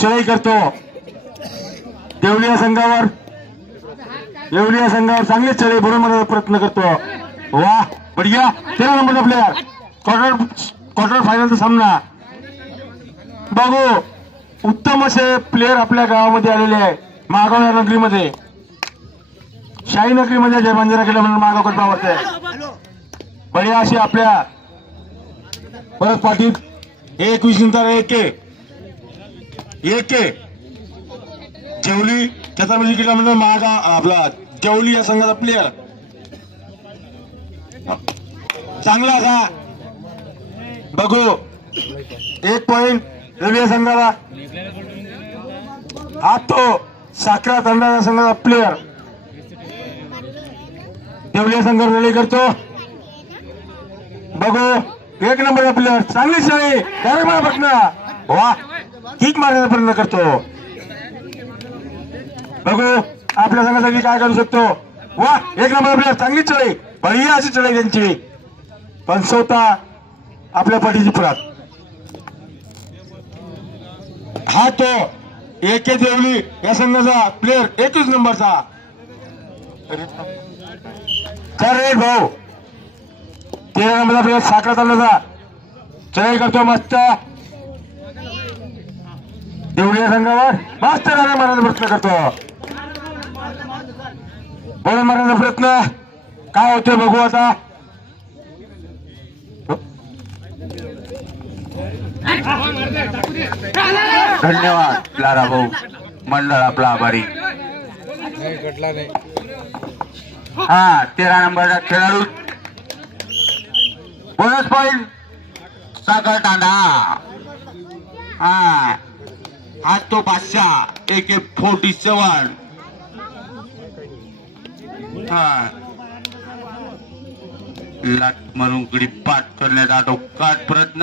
चढाई करतो देवलिया संघावर चांगली चढाई भरून मारण्याचा प्रयत्न करतो. वा बढिया 13 नंबरचा प्लेयर. क्वार्टर फायनलचा सामना बघू. उत्तम असे प्लेयर आपल्या गावामध्ये आलेले आहे. मागाव या नगरीमध्ये शाही नगरीमध्ये जय बंजारा केलं म्हणून मागाव करता आवडते. बढिया अशी आपल्या परत पाटील 21 नंतर एक जेवली छत्रपती क्रीडा मंडळ महागाव आपला जेवली या संघाचा प्लेयर चांगला असा बघू. 1 पॉइंट रेल्वे संघाला. हा तो साखरा तांडा संघाचा प्लेयर देवलिया संघ रेल्वे करतो बघू. 1 नंबरचा प्लेयर चांगली शाळी प्रश्न वा किक मारण्याचा प्रयत्न करतो बघू. आपल्या संघासाठी काय करू शकतो. वा 1 नंबर प्लेयर चांगली चढाई बढिया अशी चढाई त्यांची पण स्वतः आपल्या पाठीची पुरात. हा तो एके देवली या संघाचा प्लेयर 21 नंबरचा रेड भाऊ. 13 नंबरचा प्लेयर साखरा तांडाचा चढाई करतो मस्त देवलिया संघावर मस्त राणा मारण्याचा प्रयत्न करतो. बोलून मारण्याचा प्रयत्न काय होतोय बघू आता. धन्यवाद लारा भाऊ मंडळ आपला आभारी. हा 13 नंबरचा खेळाडू बोनस पॉइंट साखर तांडा. हा तो बादशाह AK-47. लाट मारून गडी पाठ करण्याचा अटोकाट प्रयत्न.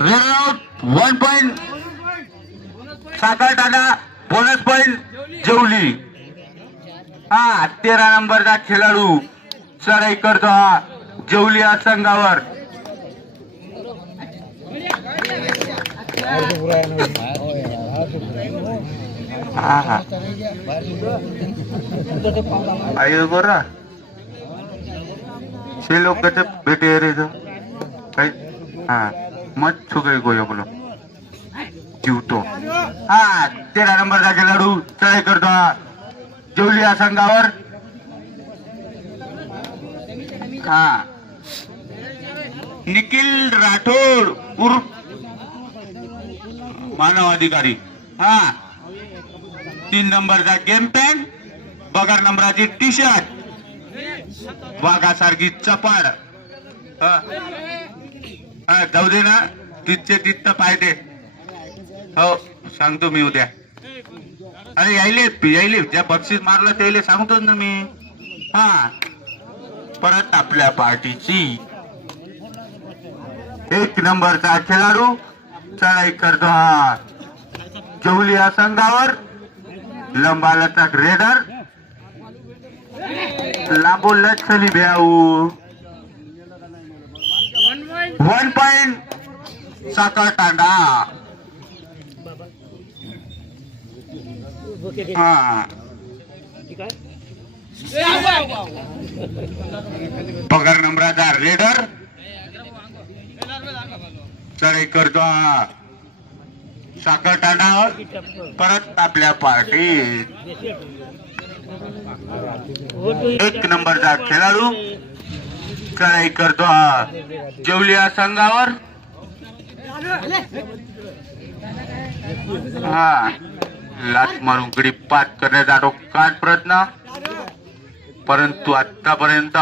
रेड आउट 1 पॉइंट साखर तांडा. बोनस पॉइंट जेवली. 13 नंबरचा खेळाडू चढाई करतो हा जेवली या संघावर. आई गोरा से लोग कहते बेटे रे तो काही मत छुगई गोयो बोलो जीवतो. 13 नंबरचा खेळाडू चढाई करतो हा जेवली या संघावर. निखिल राठोड उर्फ मानव अधिकारी. 3 नंबरचा गेम पॅन बगर नंबराची टी शर्ट वाघासारखी चपाड. जाऊ दे ना तिथचे तिथं पाहिजे. हो सांगतो मी उद्या. अरे यायले ज्या बक्षीस मारलं त्याला सांगतो ना मी. परत आपल्या पार्टीची 1 नंबरचा खेळाडू चढाई करतो हा जेवली या संघावर. लंबालचक रेडर लांबो लचली भ्याऊ 1 पॉइंट साखर तांडा. पगार नंबराचा रेडर चढाई करतो हा साखर तांडावर. परत आपल्या पार्टीत 1 नंबरचा खेळाडू चढाई करतो हा जेवली या संघावर. लात मारून गडी पाठ करण्याचा अटोकाट प्रयत्न परंतु आतापर्यंत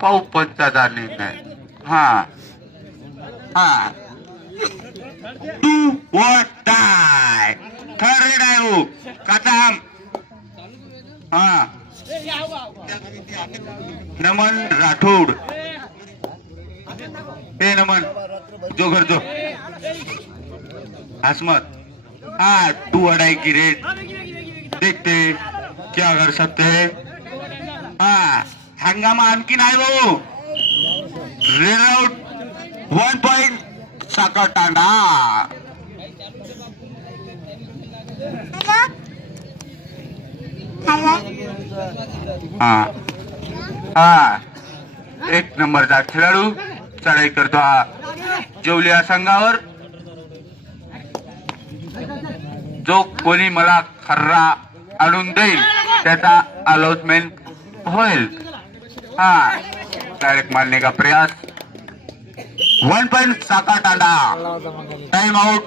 पाऊ पंचाचा निर्णय. 2 वर टाय थर्ड रेड आहे हो काताम. नमन राठोड हे नमन जो घर जो हसमत. 2 अढ़ाई की रेट देखते क्या कर सकते हैं. हा हंगामा आणखी नाही भाऊ. रेड आउट 1 पॉइंट साखर तांडा. हा हा 1 नंबरचा खेळाडू चढाई करतो हा जेवली या संघावर. जो कोणी मला खर्रा आणून देईल त्याचा अनाउन्समेंट होईल. हा डायरेक्ट मारने का प्रयास. 1 पॉइंट साका टांडा. टाइम आउट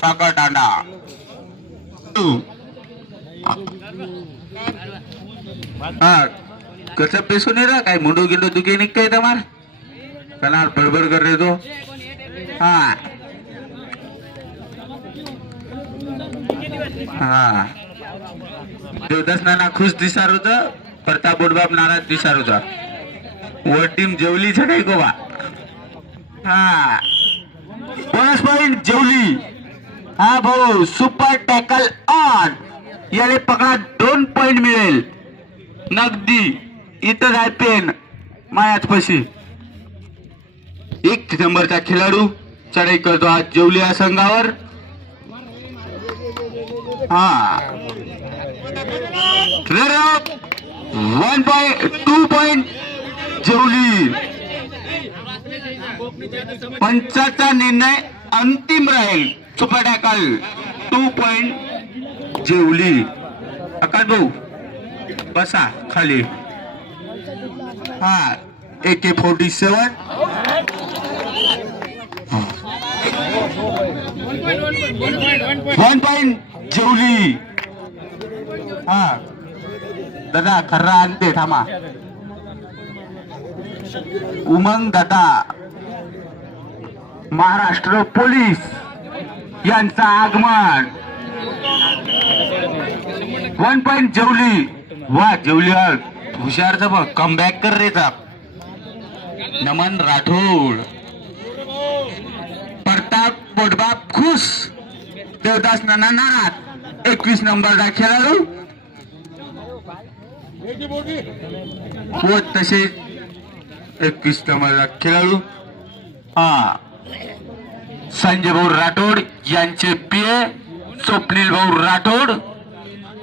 साका टांडा. हा कसं पेसू नाही रा काय मुंडू गिंडू दुखे निघ काय तमार कनार बडबड कर रे तो. हा हा देवदास नाना खुश दिसार होता. प्रताप बोडबाप नाराज दिसार होता. वर टीम जेवली छटाई को बा. हा बोनस पॉइंट जेवली. हा भाऊ सुपर टॅकल ऑन. याले पकडा 2 पॉइंट मिळेल नगदी. इथं जाय पेन मायाच पशी. 1 नंबरचा खेळाडू चढाई करतो आज जेवली या संघावर. हा 1 पॉइंट 2 पॉइंट जेवली. पंचाचा निर्णय अंतिम राहील. सुपर टॅकल 2 पॉइंट जेवली. आकाश भाऊ बसा खाली. हा AK-47 1 पॉइंट जेवली. हा दादा खर्रा आणते थांबा. उमंग दादा महाराष्ट्र पोलीस यांचं आगमन. 1 पॉइंट जेवली. वा जेवली हुशारचा बघ कमबॅक कर रे था. नमन राठोड प्रताप बोडबाप खुश. देवदास नाना नाराज. 21 नंबरचा खेळाडू व तसे 21 नंबरचा खेळाडू हा संजय भाऊ राठोड यांचे पिये स्वप्नील भाऊ राठोड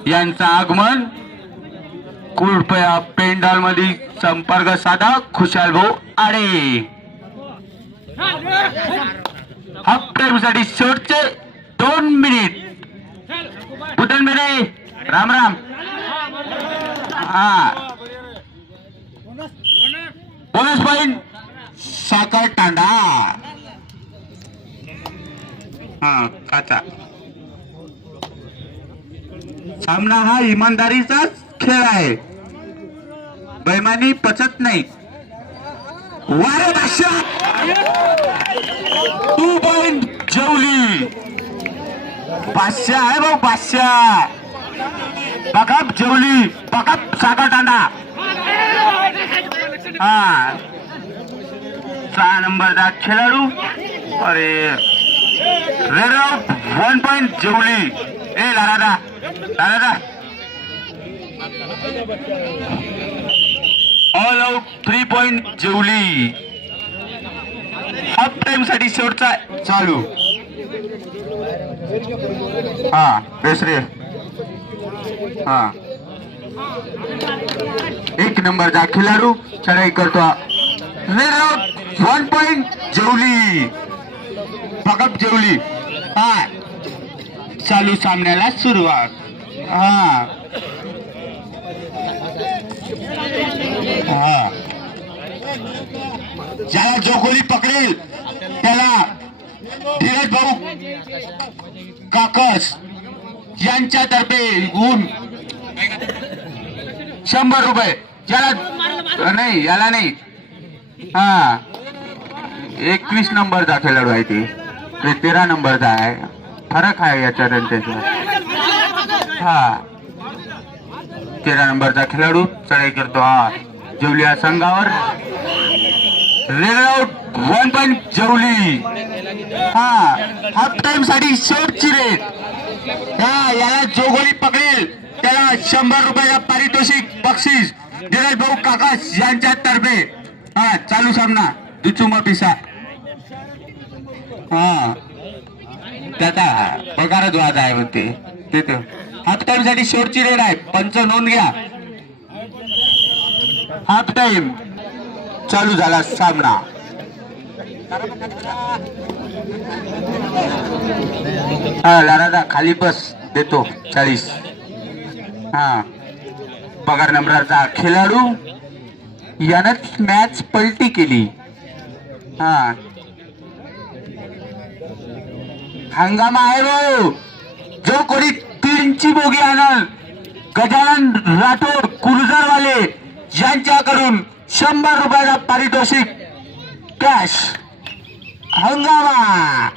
यांचं आगमन. कृपया पेंडाल मध्ये संपर्क साधा. खुशाल भाऊ आडे. हाफ टाइम साठी शेवटचे 2 मिनिट. बुधन मेरे राम राम. हा बोनस पॉइंट साखर तांडा. हा काचा सामना हा इमानदारीचाच खेळ आहे. बैमानी पचत नाही. वारे बादशाह 2 पॉइंट जेवली. बादशाह आहे भाऊ बादशाह. बघाप जेवली. बघाप साखर तांडा. हा 6 नंबरचा खेळाडू. अरे रेड आउट 1 पॉइंट जेवली. ए लारादा लारादा ऑल आउट 3 पॉइंट जेवली. हाफ टाइम साठी शेवटचा चालू. हा बेसरे. हा 1 नंबरचा खेळाडू चढाई करतो. रेड आउट 1 पॉइंट जेवली. फकप जेवली. हा चालू सामन्याला सुरुवात. हा हा ज्याला जो कोणी पकडेल त्याला धीरज भाऊ काकस यांच्यातर्फे गुण 100 रुपये. ज्याला नाही याला नाही. हा 21 नंबरचा खेळाडू आहे ते 13 नंबरचा आहे. फरक आहे याच्यात आणि त्याच्यात. हा 13 नंबरचा खेळाडू चढाई करतो हा जेवली या संघावर. रेड आउट 1 पॉइंट जेवली. हा हाफ टाइम साठी शेवटची रेड. हा याला जो गोळी पकडेल त्याला 100 रुपयाचा पारितोषिक बक्षीस धीरज भाऊ काकास यांच्या तर्फे हा चालू सामना दुचुमा पिसा हा त्याचा पगारच वाद आहे म्हणते तिथे हाफ टाइम साठी शेवटची रेड आहे पंच नोंद घ्या हाफ टाइम चालू झाला सामना हा लारादा खाली बस देतो 40 हा पगार नंबरचा खेळाडू यानंच मॅच पलटी केली हा हंगामा आहे भाऊ जो कोणी 3ची बोगी आणल गजानन राठोड कुरुजरवाले यांच्याकडून 100 रुपयाचा पारितोषिक कॅश हंगामा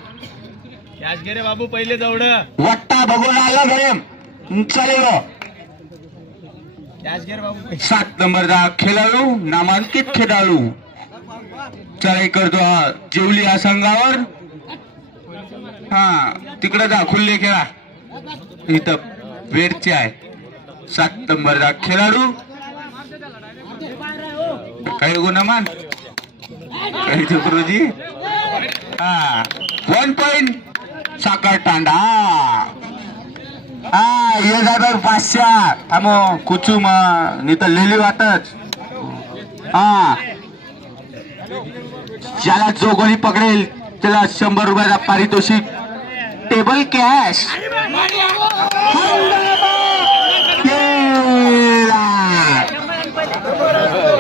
कॅश घे रे बाबू पहिले दौड वट्टा बघून आलं घरे चालेल कॅश घे रे बाबू 7 नंबरचा खेळाडू नामांकित खेळाडू चढाई करतो हा जेवली या संघावर हा तिकडे जा खुल्ले खेळा इथं वेटचे आहे 7 नंबरचा खेळाडू काही गुणमान काही गुरुजी हा 1 पॉइंट साखर तांडा हा ये जाबर 500 थांबो कुचुम नाही तर लिहिली वाटच हा ज्याला जो कोणी पकडेल त्याला 100 रुपयाचा पारितोषिक टेबल कॅश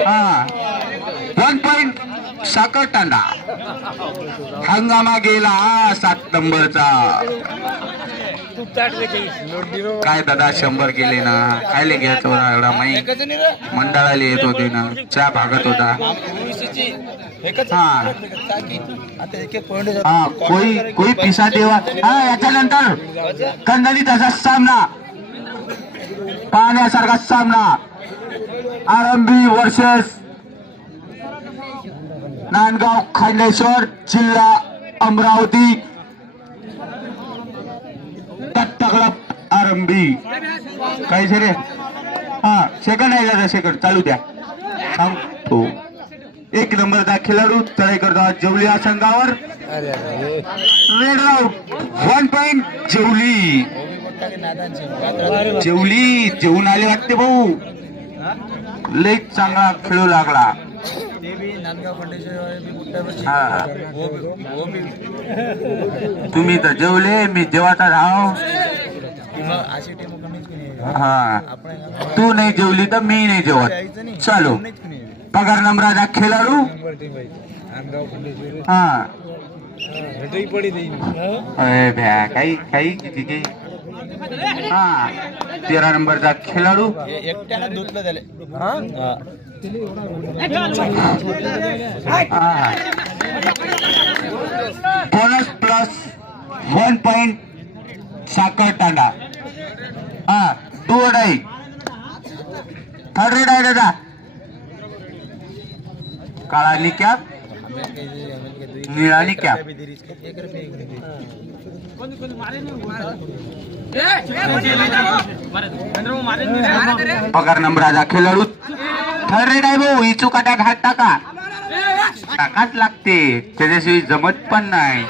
हा 1 पॉइंट साखर तांडा हंगामा गेला 7 नंबरचा काय दादा 100 गेले ना खायला घ्यायचं होता एवढा माई मंडळाला येत होते ना चहा भागत होता हा हा कोई पिसा देवा हा याच्यानंतर कंदली तसा सामना पाहण्यासारखा सामना आरंभी वर्सेस नांदगाव खंडेश्वर जिल्हा अमरावती तगडा आरंभी काय रे हा सेकंड आहे दादा सेकंड चालू द्या सांगतो 1 नंबरचा खेळाडू चढाई करतो जेवली या संघावर रेड आउट 1 पॉइंट जेवली जेवली जेवून आले वाटते भाऊ लई चांगला खेळू लागला हा तुम्ही तर जेवले मी जेवाचा राव हा तू नाही जेवली तर मी नाही जेवत चालू पगार नंबराचा खेळाडू हा काही काही किती हा 13 नंबरचा खेळाडू एकट्यानं धुतलं त्याले बोनस प्लस 1 पॉइंट साखर तांडा हा 2 अडाई 3rd रेड आहे दादा काळा कॅप निळा कॅप पगार नंबराचा खेळाडू 3rd रेड आहे भाऊ इचू काट्या घाट टाका टाकाच लागते त्याच्याशिवाय जमत पण नाही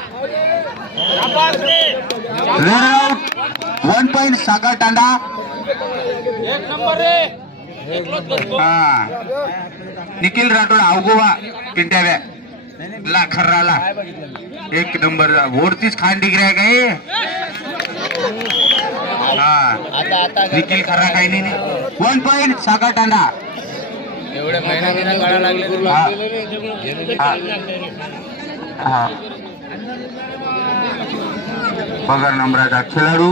रेड आउट 1 पॉइंट साखर तांडा हा निखिल राठोड अवगोवा पिंट्याव्या ला खर्राला 1 नंबर वरतीच खांड डिग्री काय हा निखिल खर्रा काही नाही 1 पॉइंट साखर तांडा एवढे महिन्याने काढा लागले हा पगार नंबराचा खेळाडू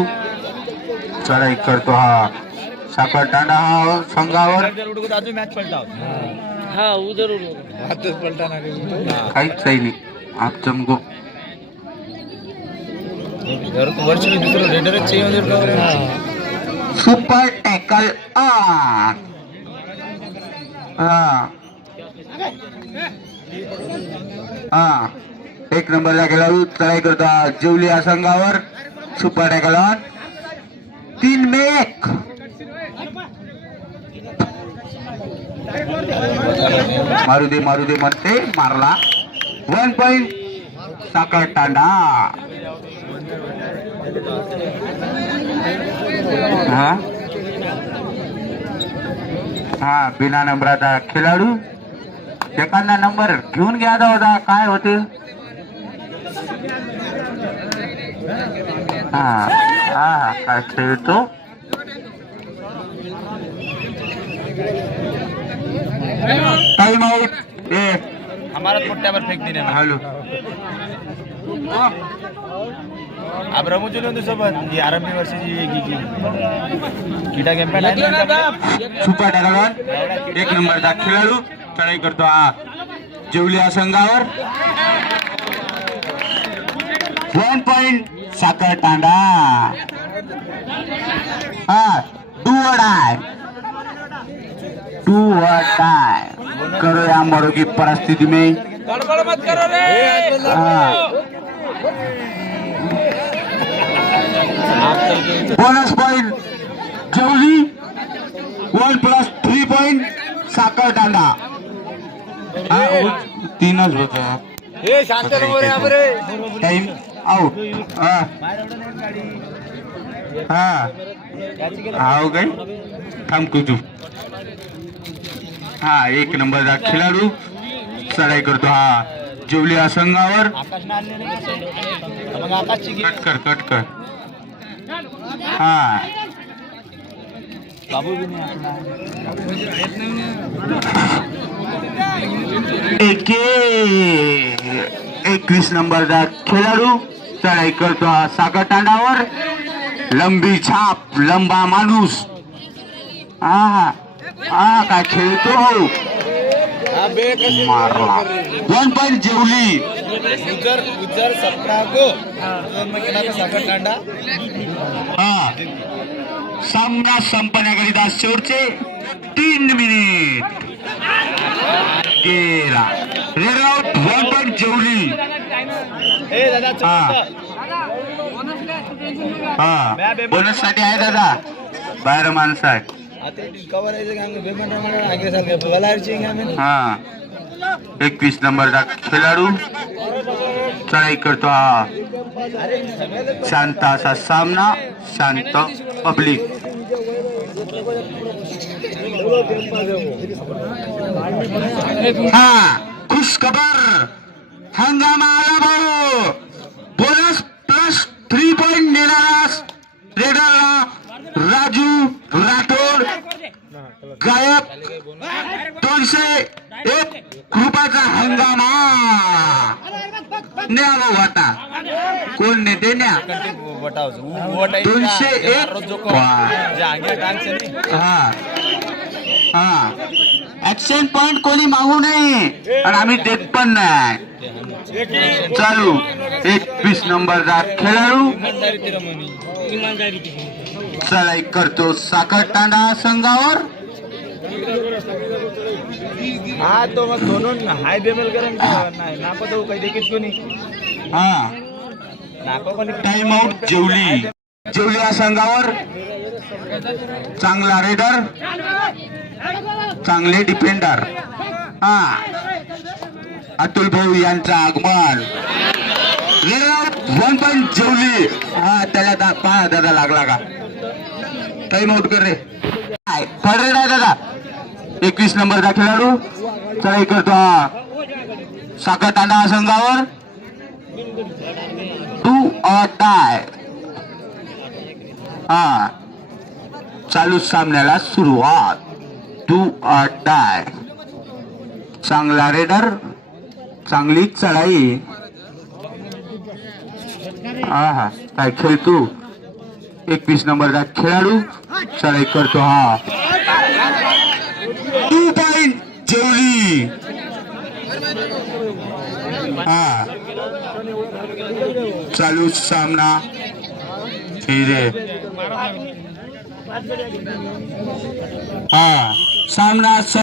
चढाई करतो हा साखर तांडा हा संघावर मॅच पलटा हा उधर आताच पलटाना काहीच काही नाही आप चमको वर्ष दुसरं रेडरच सुपर टॅकल ऑन हा 1 नंबरला खेळाडू चढाई करतो जेवली या संघावर सुपर टॅकल ऑन 3 मे 1 मारू दे म्हणते मारला 1 पॉइंट साखर तांडा. हा बिना नंबराचा खेळाडू एखादा नंबर घेऊन घ्यायचा होता. काय होते काय खेळतो. Time out. हमारा पुट्टा पर फेक देने हॅलो अब रमू चलो सोबत ही आरंभी वर्षाची किटा गेम पण सुपर टाकावर 1 नंबरचा खेळाडू चढाई करतो. हा जेवल्या संघावर 1 पॉइंट साखर तांडा. हा डू और डाय करो या मरो की परिस्थिति में. गड़बड़ मत करो रे. बोनस पॉइंट जेवली 1 + 3 पॉइंट साखर तांडा. 3च होत. ए शांत रहो रे अब रे. Time out. हो गई थांब तू. हा 1 नंबरचा खेळाडू चढाई करतो. हा जेवल्या संघावर. कट कर. हा बाबू भी नहीं 21 नंबरचा खेळाडू चढाई करतो. हा साखर तांडावर. लंबी छाप लंबा माणूस. काय खेळतो हो. मारला 1 पॉइंट जेवली. गुजर सप्ताह को साखर तांडा. सामना संपण्याकरिता शेवटचे 3 मिनिट गेला. रेड आउट 1 पॉइंट जेवली. बोनस साठी आहे दादा. बाहेर माणसं आहे. हा 21 नंबरचा खेळाडू चढाई करतो. हा शांत असा सामना. शांत पब्लिक. खुश खबर हंगामा आला भाऊ. बोनस +3 पॉइंट देणारा रेडरला राजू राठोड गायब. 201 रुपयाचा हंगामा न्यावा होता. कोण नेते न्या 201. ऍक्शन पॉइंट कोणी मागू नये आणि आम्ही देत पण नाही. चालू 21 नंबरचा खेळाडू चढाई करतो साखर तांडा संघावर. हाँ तो मग दोनों हाय बेमेल करें नाही नापा तो काही देखील कोणी. टाइम आउट जेवल्या संघावर. चांगला रेडर चांगले डिफेंडर. अतुल भाऊ यांचं आगमन. रेडर आउट 1 पॉइंट जेवली. त्याला पहा दादा लागला का. टाइम आउट कर रे. थर्ड रेड आहे दादा. 21 नंबरचा खेळाडू चढाई करतो. हा साखर तांडा संघावर. डू और डाय. चालू सामन्याला सुरुवात. डू और डाय. चांगला रेडर चांगली चढाई. काय खेळतो 21 नंबरचा खेळाडू चढाई करतो. 2 पॉइंट जेवली. चालू सामना फिरे. सामना